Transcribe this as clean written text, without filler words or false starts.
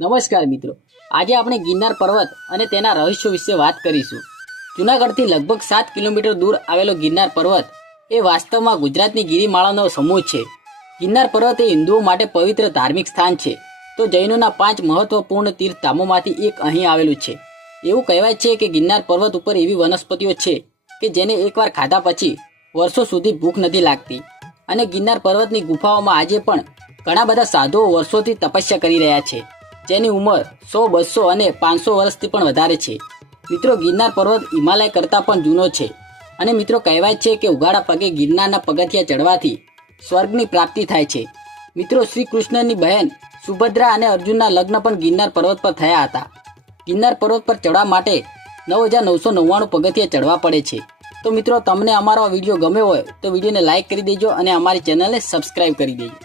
નમસ્કાર મિત્રો, આજે આપણે ગિરનાર પર્વત અને તેના રહસ્યો વિશે વાત કરીશું. જૂનાગઢથી લગભગ 7 કિલોમીટર દૂર આવેલો ગિરનાર પર્વત એ વાસ્તવમાં ગુજરાતની ગિરિમાળાનો સમૂહ છે. ગિરનાર પર્વત એ હિન્દુઓ માટે પવિત્ર ધાર્મિક સ્થાન છે, તો જૈનોના 5 મહત્વપૂર્ણ તીર્થધામોમાંથી એક અહીં આવેલું છે. એવું કહેવાય છે કે ગિરનાર પર્વત ઉપર એવી વનસ્પતિઓ છે કે જેને એકવાર ખાધા પછી વર્ષો સુધી ભૂખ નથી લાગતી, અને ગિરનાર પર્વતની ગુફાઓમાં આજે પણ ઘણા બધા સાધુઓ વર્ષોથી તપસ્યા કરી રહ્યા છે, જેની ઉંમર 100, 200 અને 500 વર્ષથી પણ વધારે છે. મિત્રો, ગિરનાર પર્વત હિમાલય કરતાં પણ જૂનો છે, અને મિત્રો કહેવાય છે કે ઉઘાડા પગે ગિરનારના પગથિયા ચડવાથી સ્વર્ગની પ્રાપ્તિ થાય છે. મિત્રો, શ્રી કૃષ્ણની બહેન સુભદ્રા અને અર્જુનના લગ્ન પણ ગિરનાર પર્વત પર થયા હતા. ગિરનાર પર્વત પર ચડવા માટે 9,999 પગથિયા ચડવા પડે છે. તો મિત્રો, તમને અમારો વિડીયો ગમ્યો હોય તો વિડીયોને લાઇક કરી દેજો અને અમારી ચેનલને સબસ્ક્રાઇબ કરી દેજો.